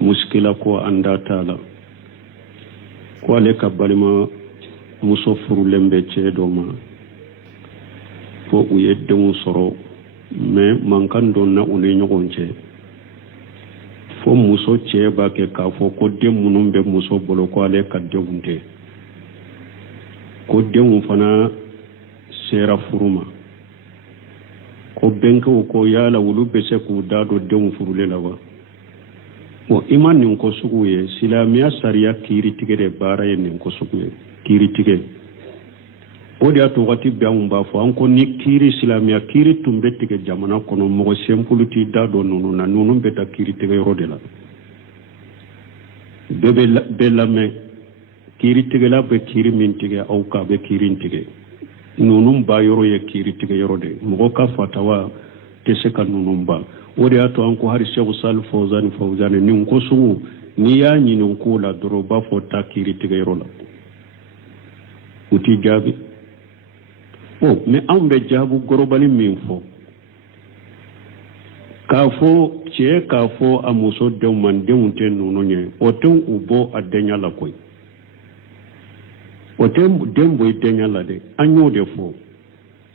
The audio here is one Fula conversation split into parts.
muskila ko anda tala ko ale ka balima muso furulembe ceedo ma fo u ye denw sɔrɔ mais mankan dɔ na u ni ɲɔgɔn cɛ fo muso cɛ b'a kɛ k'a fɔ ko den minnu bɛ muso bolo ko ale ka denw tɛ ko denw fana sera furu ma ko bɛnkɛw ko yala olu bɛ se k'u da don denw furule la wa bon i ma nin ko sugu ye silamɛya sariya kiiritigɛ de baara ye nin ko sugu ye kiiritigɛ o de y'a to waati bɛɛ anw b'a fɔ an ko ni kiiri silamɛya kiiri tun bɛ tigɛ jamana kɔnɔ mɔgɔ sɛnpulu t'i da don ninnu na ninnu bɛ taa kiiritigɛ yɔrɔ de la bɛɛ lamɛn kiiritigɛla bɛ kiiri min tigɛ aw ka bɛ kiiri tigɛ ninnu ba yɔrɔ ye kiiritigɛ yɔrɔ de mɔgɔ ka fatawa tɛ se ka ninnu ba o de y'a to an ko hari Sheikh Salih Fawzani nin ko sugu n'i y'a ɲinin ko la dɔrɔn u b'a fɔ taa kiiritigɛ yɔrɔ la u t'i jaabi mais anw bɛ jaabu gɔrɔbali min fɔ k'a fɔ cɛ k'a fɔ a muso denw ma denw tɛ ninnu ye o tɛ u bɔ a denya la koyi o tɛ den bɔ i denya la dɛ an y'o de fɔ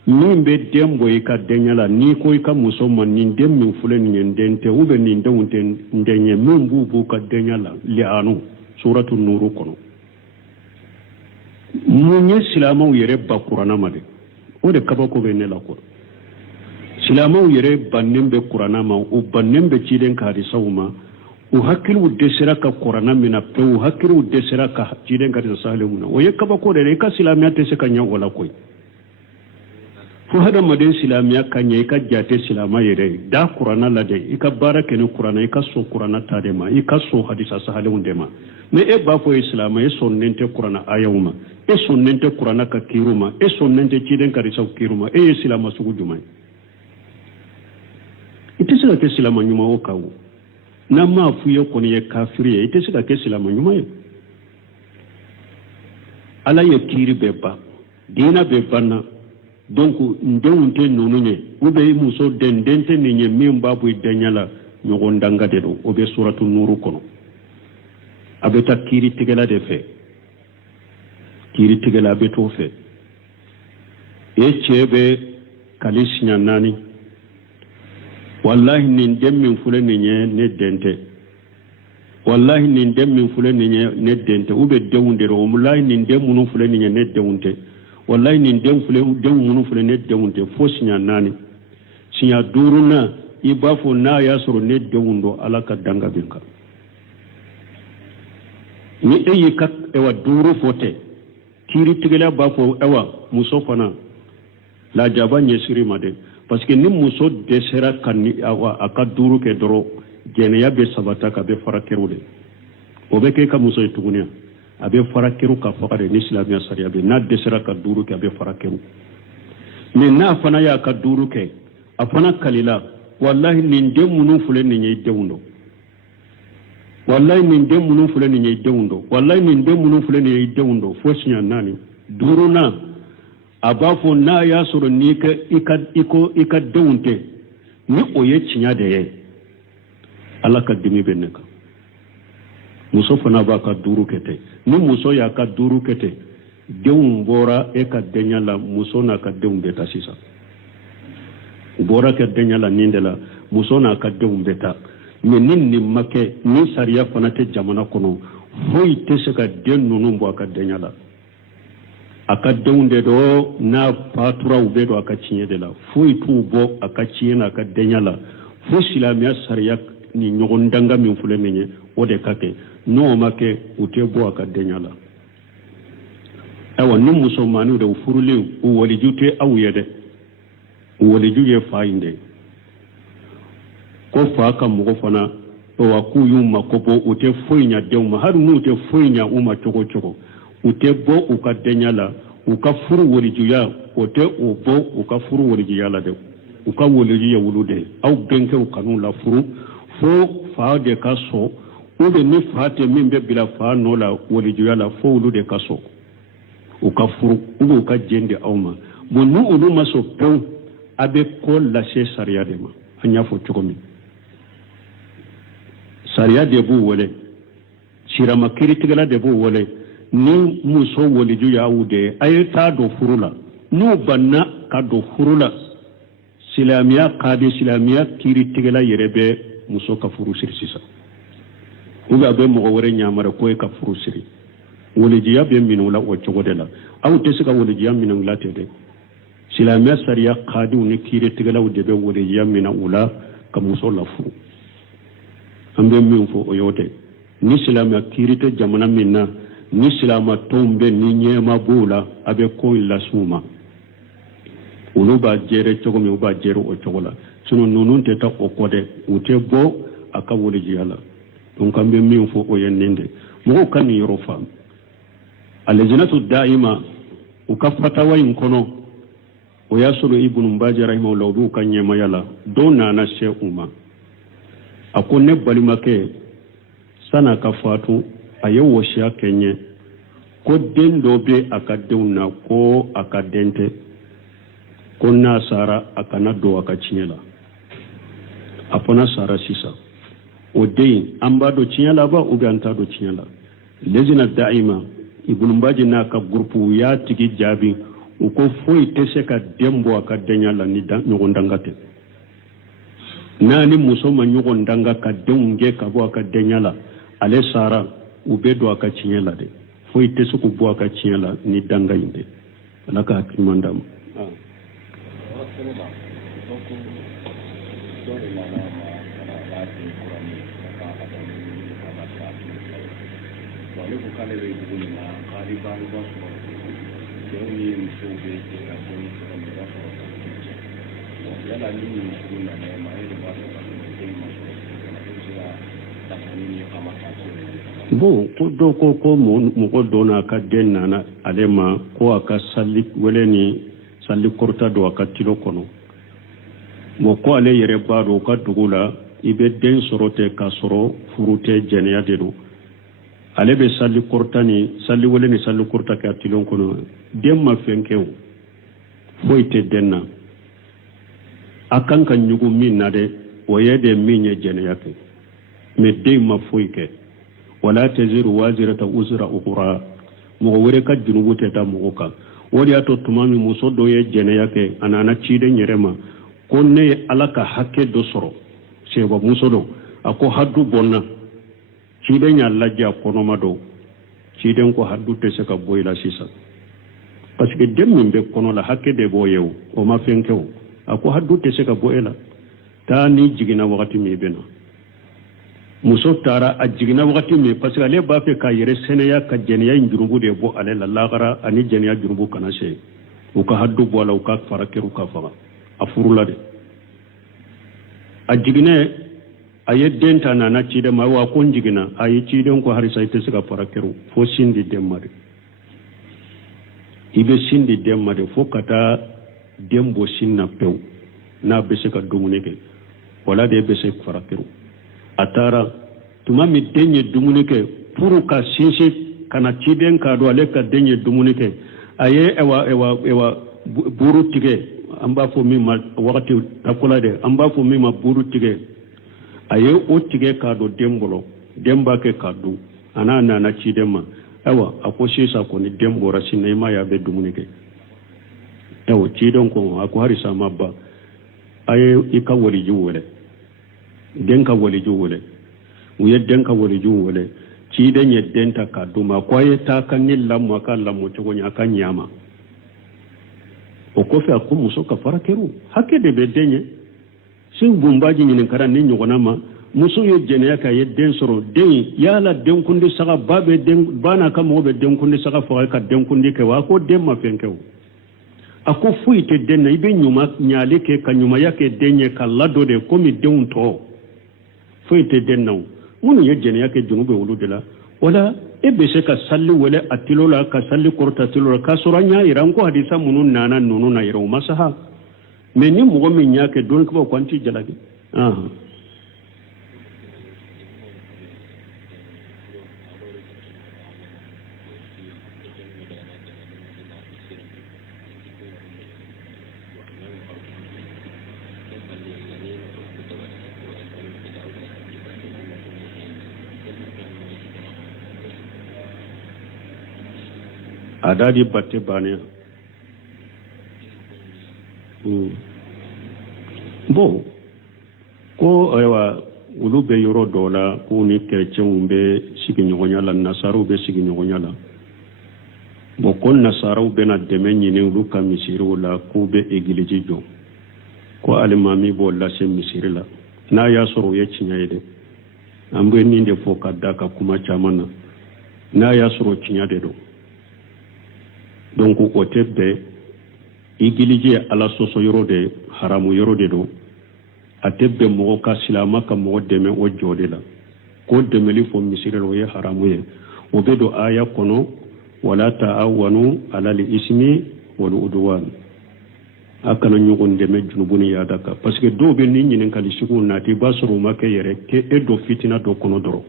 min bɛ den bɔ i ka denya la n'i ko i ka muso ma nin den min filɛ nin ye n den tɛ ou bien nin denw tɛ n den ye min b'u b'u ka denya la li'anu suratu nuru kɔnɔ mun ye silamɛw yɛrɛ ba kuranna ma de o de kabako bɛ ne la kɔrɔ silamɛw yɛrɛ bannen bɛ kuranna ma o bannen bɛ ciden ka hadisaw ma u hakiliw dɛsɛra ka kuranna minɛ pewu u hakiliw dɛsɛra ka ciden ka hadisa sahalew na o ye kabako de ye i ka silamɛya tɛ se ka ɲɛ o la koyi fo hadamaden silamɛya ka ɲɛ i ka jate silamɛ yɛrɛ ye da kuranna la de i ka baara kɛ ni kuranna i ka sɔn kuranna ta de ma i ka sɔn hadisa sahalew de ma mais e b'a fɔ e silamɛ e sɔnnen tɛ kuranna ayaw ma e sɔnnen tɛ kuranna ka kiiru ma e sɔnnen tɛ ciden ka hadisaw kiiru ma e ye silamɛ sugu jumɛn ye i tɛ se ka kɛ silamɛ ɲuman o kan o n'a m'a fɔ i ye kɔni ye kafiri ye i tɛ se ka kɛ silamɛ ɲuman ye ala ye kiiri bɛɛ ban diinɛ bɛɛ banna donc n denw tɛ ninnu ye ou bien i muso den tɛ nin ye min b'a bɔ i denya la ɲɔgɔn danga de don o bɛ suratu nuru kɔnɔ a bɛ taa kiiritigɛla de fɛ kiiritigɛla a bɛ t'o fɛ e cɛ bɛ kali siɲɛ 4 wallahi nin den min filɛ nin ye ne den tɛ wallahi nin den min filɛ nin ye ne den tɛ ou bien denw de don wallahi nin den minnu filɛ nin ye ne denw tɛ wallahi nin den minnu filɛ ne denw tɛ fo siɲɛ 4 siɲɛ 5nan i b'a fɔ n'a y'a sɔrɔ ne denw don ala ka danga bin kan ni e y'i ka 5 fɔ tɛ kiiritigɛla b'a fɔ muso fana lajaba ɲɛsiri ma dɛ parce que ni muso dɛsɛra ka a ka 5 kɛ dɔrɔn jɛnɛya bɛ sabata ka bɛ fara kɛrɛw de o bɛ kɛ ka muso ye tuguni a bɛ fara kɛrɛw ka faga de ni silamɛya sariya bɛ n'a dɛsɛra ka 5 kɛ a bɛ fara kɛrɛw mais n'a fana y'a ka 5 kɛ a fana kalila wallahi nin den minnu filɛ nin ye i denw don wallahi nin den minnu filɛ nin ye i denw don wallahi nin den minnu filɛ nin ye i denw don fo siɲɛ 4 5nan a b'a fɔ n'a y'a sɔrɔ n'i i ka denw tɛ ni o ye tiɲɛ de ye ala ka dimi bɛ ne kan muso fana b'a ka 5 kɛ ten ni muso y'a ka 5 kɛ ten denw bɔra e ka denya la muso n'a ka denw bɛ taa sisan u bɔra ka denya la nin de la muso n'a ka denw bɛ taa mais ni nin ma kɛ ni sariya fana tɛ jamana kɔnɔ foyi tɛ se ka den ninnu bɔ a ka denya la a ka denw de don n'a fatura u bɛ don a ka tiɲɛ de la foyi t'u bɔ a ka tiɲɛ n'a ka denya la fo silamɛya sariya ni ɲɔgɔn danga min filɛ nin ye o de ka kɛ n'o ma kɛ u tɛ bɔ a ka denya la ayiwa ni musomanniw de u furulen u waliju tɛ aw ye dɛ u waliju ye fa in de ko fa ka mɔgɔ fana wa k'u y'u mako bɔ u tɛ foyi ɲa denw ma hali n'u tɛ foyi ɲa u ma cogo cogo u tɛ bɔ u ka denya la u ka furu walijuya o tɛ o bɔ u ka furu walijuya la dɛ u ka waliju ye wulu de aw bɛnkɛw kan'u la furu fo fa de ka sɔn ou bien ni fa tɛ min bɛ bila fa nɔ la walijuya la fo olu de ka sɔn u ka furu ou bien u ka jɛn di aw ma bon ni olu ma sɔn pewu a bɛ ko lase sariya de ma an y'a fɔ cogo min sariya de b'u wele sirama kiritigɛla de b'u wele ni muso waliju y'aw de a ye taa don furu la n'u banna ka don furu la silamɛya ka di silamɛya kiritigɛla yɛrɛ bɛ muso ka furu siri sisan ou bien a bɛ mɔgɔ wɛrɛ ɲamara ko ye ka furu siri walijiya bɛ minɛ u la o cogo de la aw tɛ se ka walijiya minɛ u la ten dɛ silamɛya sariya kadiw ni kiritigɛlaw de bɛ walijiya minɛ u la ka muso la furu an bɛ min fɔ o y'o de ni silamɛya kiri tɛ jamana min na ni silama tɔnw bɛ ni ɲɛma b'o la a bɛ ko in las'u ma olu b'a jɛrɛ cogo min u b'a jɛrɛ o cogo la sinon ninnu tɛ taa o kɔ dɛ u tɛ bɔ a ka walijiya la donc an bɛ min fɔ o ye nin de mɔgɔw ka nin yɔrɔ faamu alejinatu daima u ka fatawa in kɔnɔ o y'a sɔrɔ ibnu baji rahimahullah u b'u ka ɲɛmaya la dɔw nana se u ma a ko ne balimakɛ san'a ka fatu a ye wasiya kɛ n ye ko den dɔ bɛ a ka denw na ko a ka den tɛ ko n'a sara a kana don a ka tiɲɛ la a fana sara sisan o den an b'a dɔn tiɲɛ la ba ou bien an t'a dɔn tiɲɛ la lejina daima ibnu baji n'a ka groupe u y'a tigi jaabi u ko foyi tɛ se ka den bɔ a ka denya la ni ɲɔgɔn danga tɛ n'a ni muso ma ɲɔgɔn danga ka denw gɛn ka bɔ a ka denya la ale sara u bɛ don a ka tiɲɛ la dɛ foyi tɛ se k'u bɔ a ka tiɲɛ la ni danga in tɛ ala ka hakiliman d'a ma bon ko dɔ ko mɔgɔ dɔ n'a ka den nana ale ma ko a ka sali wele ni sali kɔrɔta don a ka tilo kɔnɔ bon ko ale yɛrɛ b'a dɔn u ka dugu la i bɛ den sɔrɔ tɛ k'a sɔrɔ furu tɛ jɛnɛya de don ale bɛ sali kɔrɔta ni sali wele ni sali kɔrɔta kɛ a tilo kɔnɔ den ma fɛn kɛ o foyi tɛ den na a kan ka ɲugu min na dɛ o ye de min ye jɛnɛya kɛ mais den ma foyi kɛ wala taziru wazirata uzra ukhra mɔgɔ wɛrɛ ka junubu tɛ da mɔgɔ kan o de y'a to tuma min muso dɔ ye jɛnɛya kɛ a nana ciden yɛrɛ ma ko ne ye ala ka hakɛ dɔ sɔrɔ sɛba muso dɔ a ko haddu bɔnna ciden y'a lajɛ a kɔnɔma dɔ ciden ko haddu tɛ se ka bɔ i la sisan parce que den min bɛ kɔnɔ la hakɛ de b'o ye o ma fɛn kɛ o a ko haddu tɛ se ka bɔ e la taa ni jiginna wagati min i bɛ na muso taara a jiginna wagati min parce que ale b'a fɛ k'a yɛrɛ sɛnɛya ka jɛnɛya in jurumu de bɔ ale la lagara ani jɛnɛya jurumu kana se u ka haddu bɔ a la u ka fara kɛra u ka faga a furula de a jiginnɛ a ye den ta nana ciden ma wa ko n jiginna a ye ciden ko harisa i tɛ se ka fara kɛra fo sin di den ma de i bɛ sin di den ma de fo ka taa den bɔ sin na pewu n'a bɛ se ka dumuni kɛ wala de bɛ se fara kɛra a taara tuma min den ye dumuni kɛ pour ka sinsin ka na ciden k'a dɔn ale ka den ye dumuni kɛ a ye buru tigɛ an b'a fɔ min ma wagati takola dɛ an b'a fɔ min ma buru tigɛ a ye o tigɛ k'a dɔn den bolo den b'a kɛ k'a dun a n'a nana ciden ma ayiwa a ko sisan kɔni den bɔra sin na i m'a ye a bɛ dumuni kɛ ayiwa ciden ko a ko halisa a ma ban a ye i ka waliju wele den ka waliju wele u ye den ka waliju wele ciden ye den ta k'a d'u ma ko a ye taa ka ne lamɔ a ka lamɔ cogo ɲɛ a ka ɲɛ a ma o kɔfɛ a ko muso ka fara kɛra hakɛ de bɛ den ye sin bunbaji ɲininkara ni ɲɔgɔnna ma muso ye jɛnɛya kɛ a ye den sɔrɔ den yala denkundi saga ba n'a ka mɔgɔ bɛ denkundi saga faga ka denkundi kɛ wa a ko den ma fɛn kɛ o a ko foyi tɛ den na i bɛ ɲaale kɛ ka ɲumanya kɛ den ye ka ladon de komi denw tɔ foyi tɛ den na o minnu ye jɛnɛya kɛ jɔnw bɛ olu de la wala e bɛ se ka sali wele a tilo la ka sali kɔrɔta tilo la k'a sɔrɔ an y'a yira n ko hadisa minnu nana ninnu na yɛrɛ o ma saha mais ni mɔgɔ min y'a kɛ dɔnnibaw ko an t'i jalaki adadi batte bane bon ko aywa ulu be yoro dola ko ni chrétien be sigi nyonya la nasaru be sigi nyonya la bo kon nasaru be na deme nyini ulu ka misiru la ko be egiliji jo ko alimami bo la se misiri la na ya soro ye cinya yede ambe ni de fo kadda ka kuma chamana na ya soro cinya de do donc o tebbe igiliji ala soso yoro de haramu yoro de do atebbe mo ka silama ka mo deme o jode la ko demeli fo misiri lo ye haramu ye o be do aya kono wala ta'awanu ala al-ismi wal udwan akana nyugon deme junubuni ya daka parce que do be ni nyinen kali siku nati basuru make yere ke edo fitina do kono doro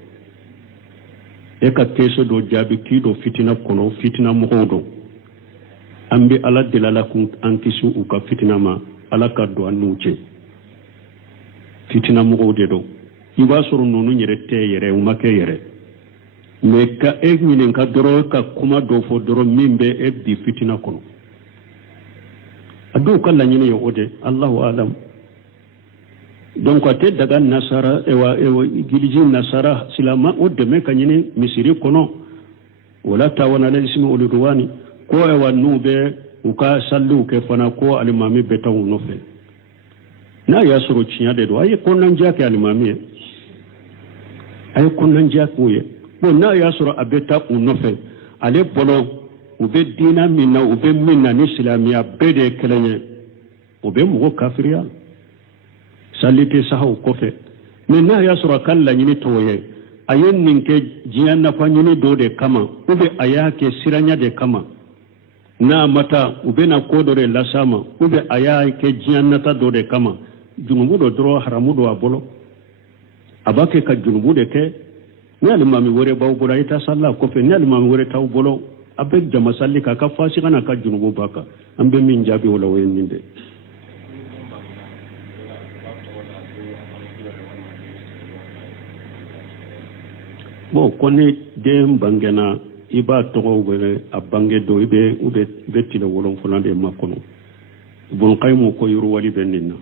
e ka keso do jabi ki do fitina kono fitina mo do ambi ala dilala kun ankisu u ka fitina ma ala ka do anuche fitina mo de do ibasuru nonu nyere te yere make yere me ka e nyinen ka doro ka kuma do fo doro mimbe e di fitina kono adu kala nyine yo ode Allahu alam donc ate daga nasara ewa giliji nasara silama ode me kanyine misiri kono wala tawana la ismi uludwani ko ewa nube uka sallu ke fana ko alimami betawu nofe na ya suru cinya de do ay konan jake alimami ay konan jakuye bon na ya suru abeta unofe ale bolo ube dina minna ube minna ni islamiya bede kelenye ube mugo kafiriya salite sahaw kofe minna ya sura kala nyini toye ayen ninke jiyanna fa nyini do de kama ube ayake siranya de kama na mata ube na kodore lasama ube ayake jiyanna ta do de kama junubu do dro haramu do abolo abake ka junubu de ke ni alimami wore baw bora ita salla kofe ni alimami wore taw bolo abe jama salli ka fasi kana ka junubu baka ambe min jabi wala wayinde bo koni dem bangena iba togo wele abange do ibe ube betile wolon fulande makono bun qaymu ko yuru wali benina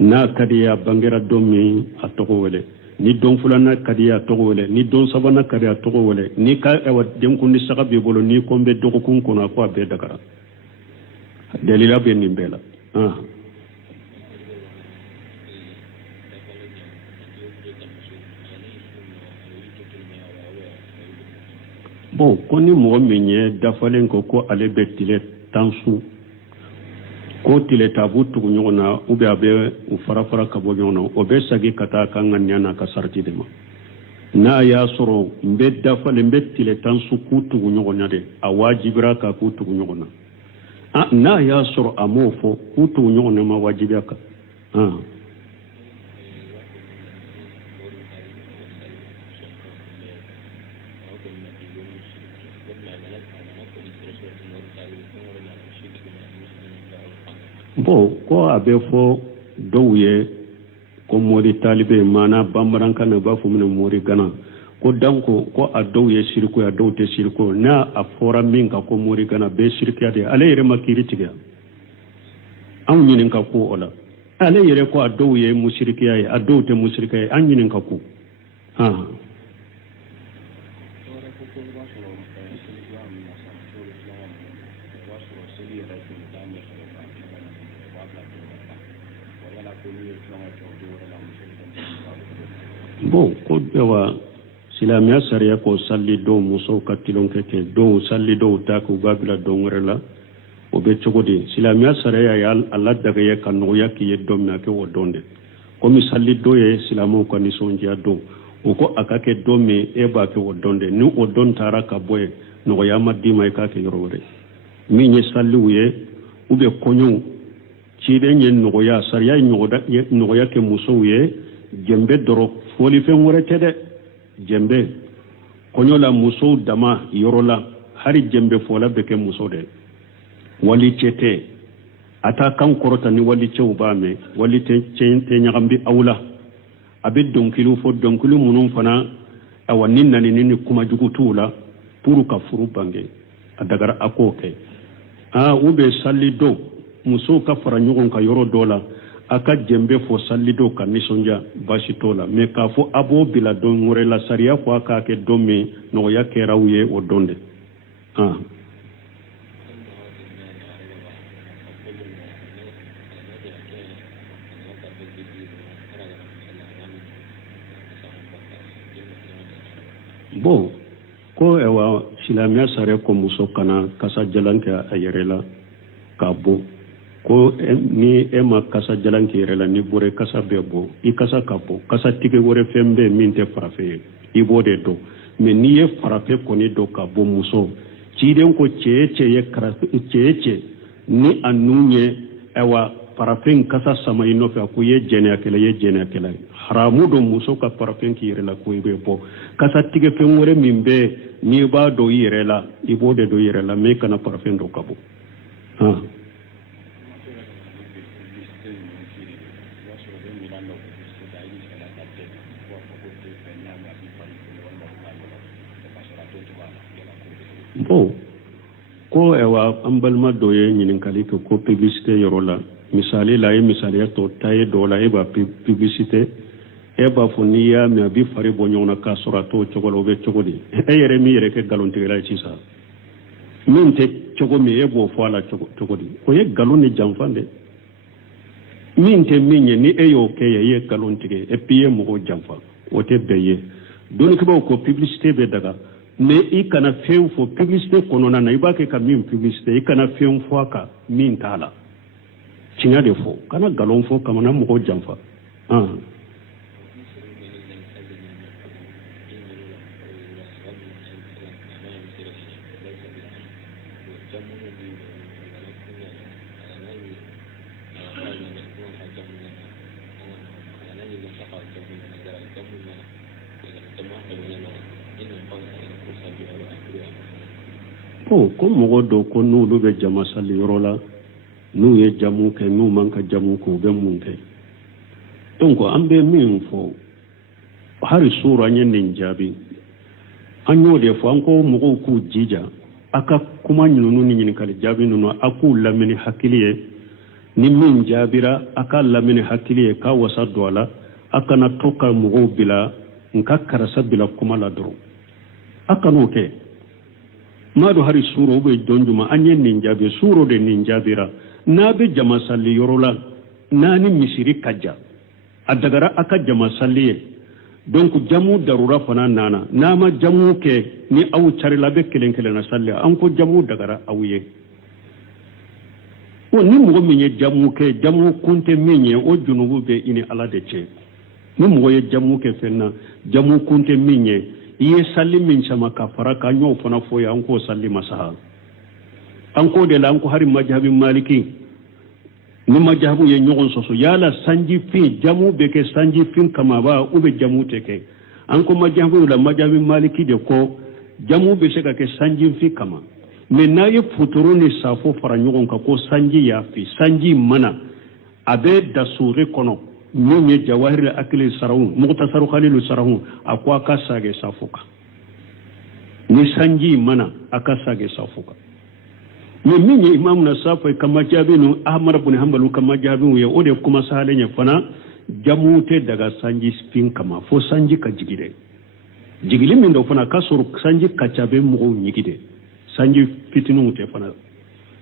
na kadiya bangera domi atogo wele ni don fulana kadiya togo wele ni don sabana kadiya togo wele ni ka ewa dem kundi saka be bolo ni kombe dogo kun kono ko be dakara dalila be ni bela bon koni mo menye dafalen ko ale betile tansu ko tile tabu tugu nyona ube abe u fara kabo nyona obe sagi kata kanga nyana ka sarti de ma na ya soro mbe dafale mbe tile tansu ku tugu nyona de awajibira ka ku tugu nyona na ya soro amofo ku tugu nyona ma wajibaka bo ko abe fo dowye ko modi talibe mana bambaran kan ba fu min mori gana ko danko ko a dowye shirko ya dowte shirko na a fora min ka ko mori gana be shirka de ale yere makiri tiga an nyinin ka ko ola ale yere ko a dowye mushriki ya a dowte mushriki ya an nyinin ka ko bon ko dewa silamiya sariya ko salli do muso katilon keke do salli do ta ko babila do ngorela o be cogodi silamiya sariya ya Allah daga ya kanu ya ki yedom na ke wodonde ko mi salli do ye silamo ko ni sonja do o ko akake do me e ba ke wodonde ni o don tara ka boye no ya maddi mai ka ke yorore mi ni salli uye ube konyu ci be nyen no ya sariya no ya ke muso uye jembe doro foli fen wore tede jembe konyola muso dama yorola hari jembe fola beke muso de wali chete ata kan korota ni wali chew bame wali te nyagambi awla abe donkilu fo donkilu munun fana awanin nani ni kuma jugutula puru ka furu bange adagara akoke ube sallido muso ka fara ɲɔgɔn ka yɔrɔ dɔ la a ka jɛnbe fɔ sallido ka nisɔndiya baasi t'o la mais k'a fɔ a b'o bila don wɛrɛ la sariya fɔ a k'a kɛ don min nɔgɔya kɛra u ye o don de bon ko ewa silamɛya sariya ko muso kana kasa jalan kɛ a yɛrɛ la k'a bɔ ko ni e ma kasa jalan kɛ yɛrɛ la ni bɔra kasa bɛɛ bɔ i kasa ka bɔ kasa tigɛ wɛrɛ fɛn bɛɛ min tɛ farafe ye i b'o de dɔn mais n'i ye farafe kɔni dɔn ka bɔ muso ciden ko cɛ ye cɛ ni a nun ye ewa farafin kasa sama i nɔfɛ ko ye jɛnɛya kɛlɛ haramu don muso ka farafin k'i yɛrɛ la ko i bɛ bɔ kasa tigɛ fɛn wɛrɛ min bɛ n'i b'a dɔn i yɛrɛ la i b'o de dɔn i yɛrɛ la mais i kana farafin dɔn ka bɔ bon ko ewa an balima dɔ ye ɲininkali kɛ ko publicité yɔrɔ la misali la ye misaliya tɔ ta ye dɔw la e b'a publicité e b'a fɔ n'i y'a mɛn a bɛ fari bɔ ɲɔgɔn na k'a sɔrɔ a t'o cogo la o bɛ cogo di e yɛrɛ min yɛrɛ kɛ nkalontigɛla ye sisan min tɛ cogo min e b'o fɔ a la cogo di o ye nkalon de janfa dɛ min tɛ min ye ni e y'o kɛ ye i ye nkalon tigɛ et puis i ye mɔgɔw janfa o tɛ bɛn ye dɔnnikɛbaw ko publicité bɛ daga mais i kana fɛn fɔ publicité kɔnɔna na i b'a kɛ ka min publicité i kana fɛn fɔ a kan min t'a la tiɲɛ de fɔ kana nkalon fɔ kamana mɔgɔw janfa ko mɔgɔ dɔw ko n'olu bɛ jama sali yɔrɔ la n'u ye jamu kɛ n'u man ka jamu kɛ u bɛ mun kɛ donc an bɛ min fɔ hali sura an ye nin jaabi an y'o de fɔ an ko mɔgɔw k'u jija a ka kuma ninnu ni ɲininkali jaabi ninnu a k'u lamɛn hakili ye ni min jaabira a ka lamɛn hakili ye k'a wasa don a la a kana to ka mɔgɔw bila nka karisa bila kuma la dɔrɔn a kan'o kɛ maa do hari suro bɛ jɔn juma an ye nin jaabi suro de nin jaabira n'a bɛ jama sali yɔrɔ la n'a ni misiri ka ja a dagara a ka jama sali ye donc jamu darura fana nana n'a ma jamu kɛ ni aw carila a bɛ kelen kelen na sali an ko jamu dagara aw ye o ni mɔgɔ min ye jamu kɛ jamu kun tɛ min ye o junubu bɛ i ni ala de cɛ ni mɔgɔ ye jamu kɛ fɛn na jamu kun tɛ min ye i ye sali min sama ka fara ka ɲɔw fana fɔ ye an k'o sali masaha an k'o de la an ko hari majahabi maliki ni majahabu ye ɲɔgɔn sɔsɔ yala sanji fin jamu bɛ kɛ sanji fin kama ba u bɛ jamu tɛ kɛ an ko majahabu la majahabi maliki de ko jamu bɛ se ka kɛ sanji fin kama mais n'a ye futuru ni safo fara ɲɔgɔn kan ko sanji y'a fi sanji mana a bɛ dasuri kɔnɔ min ye jawahir akili sarahu muqtasaru khalilu sarahu a ko a ka sage safo kan ni sanji mana a ka sage safo kan mais min ye imam na safo kama jabinu ahmad ibn hanbal kama jabinu ye o de kuma sahalen ya fana jamu te daga sanji fin kama fo sanji ka jigide jigili min do fana ka suru sanji ka cabe mɔgɔw ɲigide sanji fitinu te fana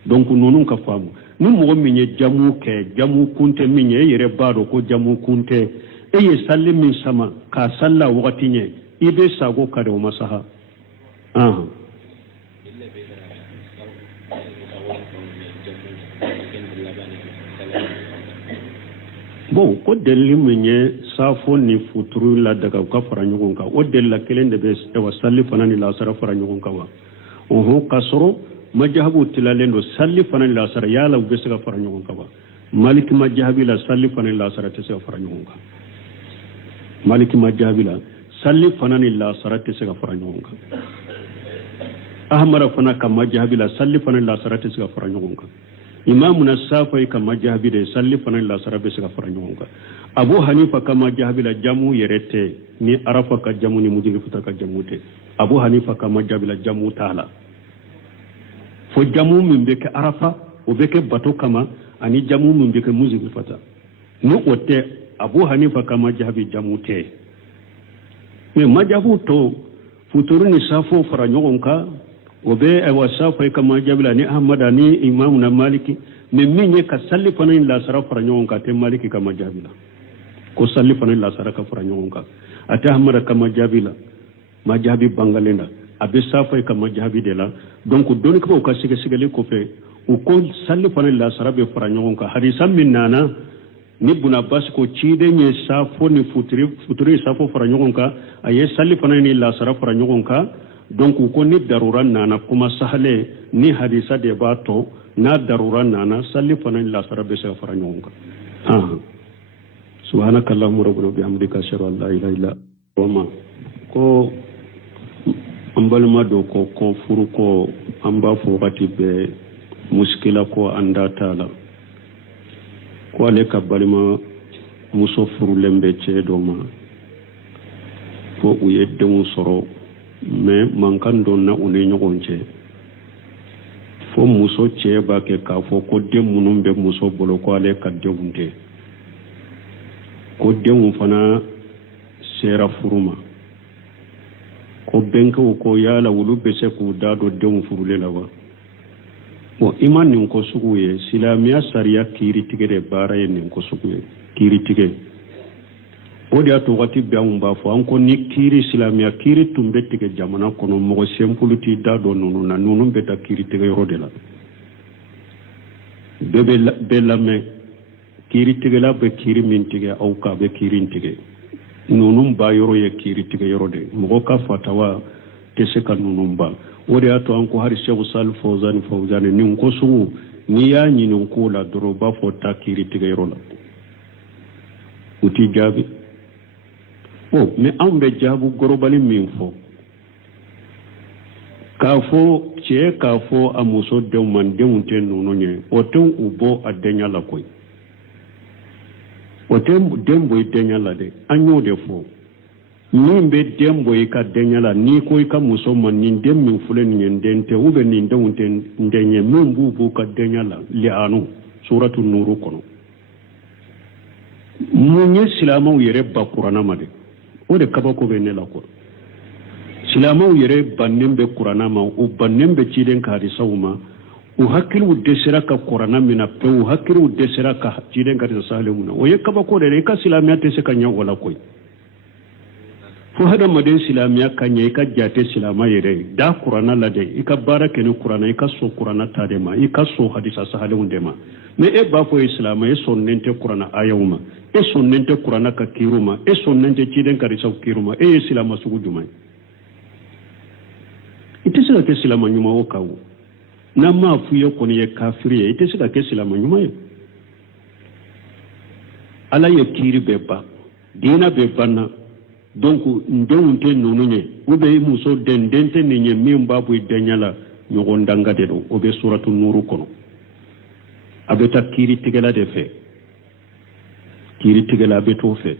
donc nonu ka famu ni mɔgɔ min ye jamu kɛ jamu kunte min ye yɛrɛ b'a dɔn ko jamu kunte e ye salli min sama k'a salla wagati ɲɛ i bɛ sago ka de o masaha bon ko delili min ye safo ni futuru la daga u ka fara ɲɔgɔn kan o delila kelen de bɛ wa salli fana ni lasara fara ɲɔgɔn kan wa ka sɔrɔ majahabu tilalen do salli fana ni lasara yala u bɛ se ka fara ɲɔgɔn kan wa maliki majahabi la salli fana ni lasara tɛ se ka fara ɲɔgɔn kan maliki majahabi la salli fana ni lasara tɛ se ka fara ɲɔgɔn kan ahmara fana ka majahabi la salli fana ni lasara tɛ se ka fara ɲɔgɔn kan imamu na safai ka majahabi de salli fana ni lasara bɛ se ka fara ɲɔgɔn kan abu hanifa ka majahabi la jamu yɛrɛ tɛ ni arafa ka jamu ni mudilifuta ka jamu tɛ abu hanifa ka majahabi la jamu t'a la fo jamu min be ke arafa o be ke bato kama ani jamu min be ke Muzdalifa no ote Abu Hanifa kama jabi jamu te me majabu to futuru ni safo fara nyogonka o be e wasafo kama jabila ni Ahmad ni Imam na Maliki me minye ka salli fana la sara fara nyogonka te Maliki kama jabila ko salli fana la sara ka fara nyogonka ate Ahmad kama jabila majabi bangalenda abe safo kama jabi de la donc doni ko ka sige sigale ko fe o ko salli fana la sara be fara nyogonka hadisa min nana ni buna bas ko cide nye safo ni futuri safo fara nyogonka aye salli fana ni la sara fara nyogonka donc ko ni daruran nana kuma sahale ni hadisa de bato na daruran nana salli fana ni la sara be sa fara nyogonka subhanakallahumma rabbana bihamdika ashhadu an la ilaha illa anta ko ambalma do ko furu ko amba fo wati be muskila ko anda tala ko ale ka balima muso furu lembe ceedo ma fo u yedde soro mais mankan don na une nyogon ce fo muso ceeba ke ka fo ko dem munum be muso bolo ko ale ka dewunde ko dem fana sera furuma ko benko ko yala wulu be se ku dado dem furule lawa bon iman nin ko suguye silamiya sariya kiri tige de bara ye nin ko suguye kiri tige o de ato wati be an ba fo an ko ni kiri silamiya kiri tumbe tige jamana kono mo sempuluti dado nunu na nunu be ta kiri tige yoro de la be lame kiri tige la be kiri min tige au ka be kiri tige nunu ba yoro ye kiri tige yoro de mo ka fatawa tese kan nunu ba wode ato an ko hari Sheikh Sal Fawzan nin ko sugu ni ya nyinin ko la doro ba fo takiri tige yoro la uti jabi me ambe jabu gorobali min fo ka fo che ka fo amuso de man de unte nono nye oton ubo adenya la koy otem dembo idenya la de anyo de fo min be dembo ka denyala ni ko ka musamman ni dem min fulen ni ndente ube ni ndawunte ndenye min bubu ka denyala li anu suratu nuru kono munye silama yere ba qur'ana made o de kaba ko be ne la ko silama yere bannem be qur'ana ma o bannem be ciden ka di sawma o hakilu desira ka qur'ana mina pe o hakilu desira ka ciden ka di salimuna o ye kaba ko de ka silama te se kanya wala koy fo hada maden silamiya kanye ka jate silama yere da qur'ana la de ika barake ni qur'ana ika so qur'ana tade ma ika so hadisa sahale unde ma me e ba fo islama e sonnente qur'ana ayawma e sonnente qur'ana ka kiruma e sonnente ciden ka risa kiruma e islama sugu jumai ite sila ke silama nyuma o kawo na ma fu yo koni ye kafiri ite sila ke silama nyuma ye ala ye kiri beba dina beba donc ndewunte nonunye ube muso dendente ninye min babu denyala nyogon danga de do obe suratu nuru kono abeta kiri tigela de fe kiri tigela beto fe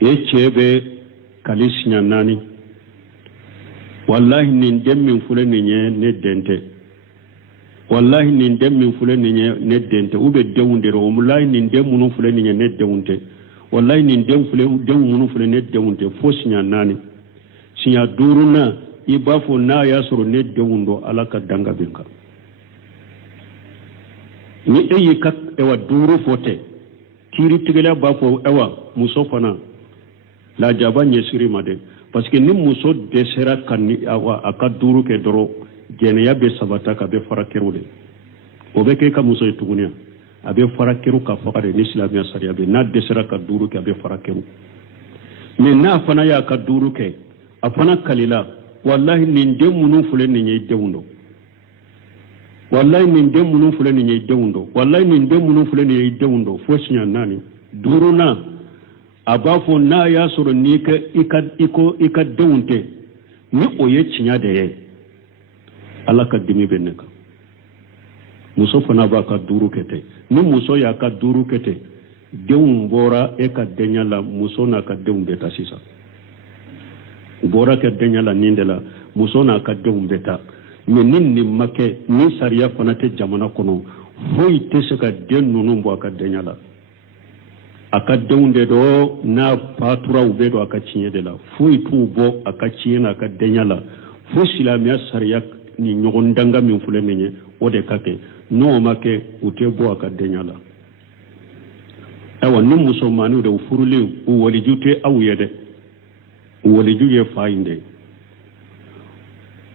e chebe kalisinya nani wallahi nin demmin fule ninye ne dente wallahi nin demmin fule ninye ne dente ube dewunde ro wallahi nin demunu fule ninye ne dewunte wallahi nin dem munu fule ne dewunte fo sinya nani sinya duruna ibafo na ya soro ne dewundo alaka danga binka ni eyi kat ewa duru fote kiri tigela bafo ewa muso fana la jaba nyesiri made parce que ni muso desera kanni awa aka duru ke doro jene ya be sabata ka be farakerude obeke ka muso itugunia abe farakeru ka fakare ni islamia sariya be na desera ka duru ke abe farakeru mais na fana ya ka duru ke afana kalila wallahi nin demunu fule ni nyei dewundo wallahi nin demunu fule ni nyei dewundo wallahi nin demunu fule ni nyei dewundo fosinya nani duruna abafo na ya soro ni ka ika dewunte ni oye chinya de Allah ka dimi beneka muso fana ba ka duru kete ni muso ya ka duru kete dewun bora e ka denyala muso na ka dewun beta sisa bora ka denyala nindela muso na ka dewun beta mais nin nin ma kɛ ni sariya fana tɛ jamana kɔnɔ foyi tɛ se ka den ninnu bɔ a ka denya la a ka denw de dɔ n'a fatura u bɛ don a ka tiɲɛ de la foyi t'u bɔ a ka tiɲɛ n'a ka denya la fo silamɛya sariya ni ɲɔgɔn danga min filɛ nin ye o de ka kɛ n'o ma kɛ u tɛ bɔ a ka denya la ayiwa ni musomanninw de u furulen u waliju tɛ aw ye dɛ u waliju ye fa in de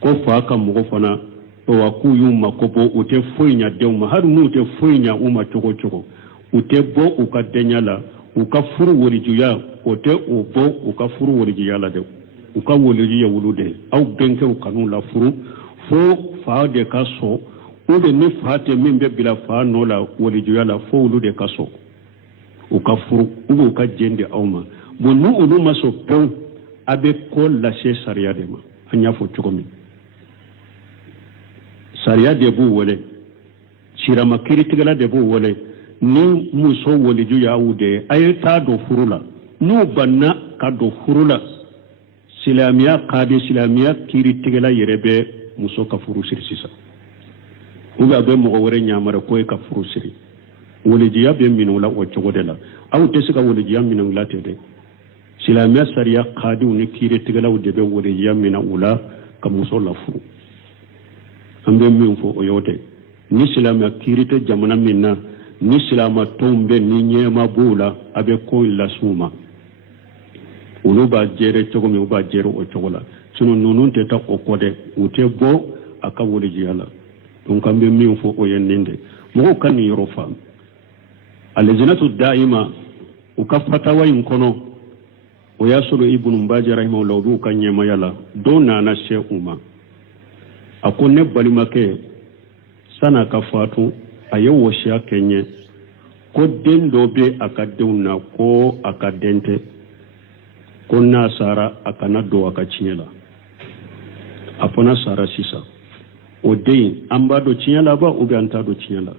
ko fa ka mɔgɔ fana wa k'u y'u mako bɔ u tɛ foyi ɲa denw ma hali n'u tɛ foyi ɲa u ma cogo cogo u tɛ bɔ u ka denya la u ka furu walijuya o tɛ o bɔ u ka furu walijuya la dɛ u ka waliju ye wulu de aw bɛnkɛw kan'u la furu fo fa de ka sɔn ou bien ni fa tɛ min bɛ bila fa nɔ la walijuya la fo olu de ka sɔn u ka furu u b'u ka jɛn di aw ma bon ni olu ma sɔn pewu a bɛ ko lase sariya de ma an y'a fɔ cogo min sariya de b'u wele sirama kiiritigɛla de b'u wele ni muso waliju y'aw de ye a ye taa don furu la n'u banna ka don furu la silamɛya ka di silamɛya kiiritigɛla yɛrɛ bɛ muso ka furu siri sisan ou bien a bɛ mɔgɔ wɛrɛ ɲamara ko ye ka furu siri walijuya bɛ minɛ u la o cogo de la aw tɛ se ka walijuya minɛ u la ten dɛ silamɛya sariya kaadiw ni kiiritigɛlaw de bɛ walijuya minɛ u la ka muso la furu an bɛ min fɔ o y'o de ni silamɛya kiiri tɛ jamana min na ni silamatɔnw bɛ ni ɲɛma b'u la a bɛ ko las'u ma olu b'a jɛrɛ cogo min u b'a jɛrɛ o cogo la sinon ninnu tɛ taa o kɔ dɛ u tɛ bɔ a ka walijuya la donc an bɛ min fɔ o ye nin de mɔgɔw ka nin yɔrɔ faamu alejinatu daima u ka fatawa in kɔnɔ o y'a sɔrɔ ibnu baji rahimahullah u b'u ka ɲɛmaya la dɔw nana se u ma a ko ne balimakɛ san'a ka fatu a ye wasiya kɛ n ye ko den dɔ bɛ a ka denw na ko a ka den tɛ ko n'a sara a kana don a ka tiɲɛ la a fana sara sisan o den an b'a dɔn tiɲɛ la ba ou bien an t'a dɔn tiɲɛ la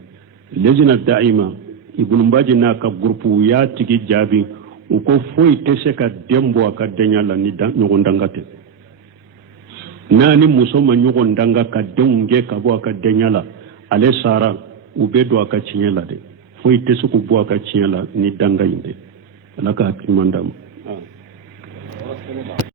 lejina daima ibnu baji n'a ka groupe u y'a tigi jaabi u ko foyi tɛ se ka den bɔ a ka denya la ni ɲɔgɔn danga tɛ n'a ni muso ma ɲɔgɔn danga ka denw gɛn ka bɔ a ka denya la ale sara u bɛ don a ka tiɲɛ la dɛ foyi tɛ se k'u bɔ a ka tiɲɛ la ni danga in dɛ ala ka hakilima d'a ma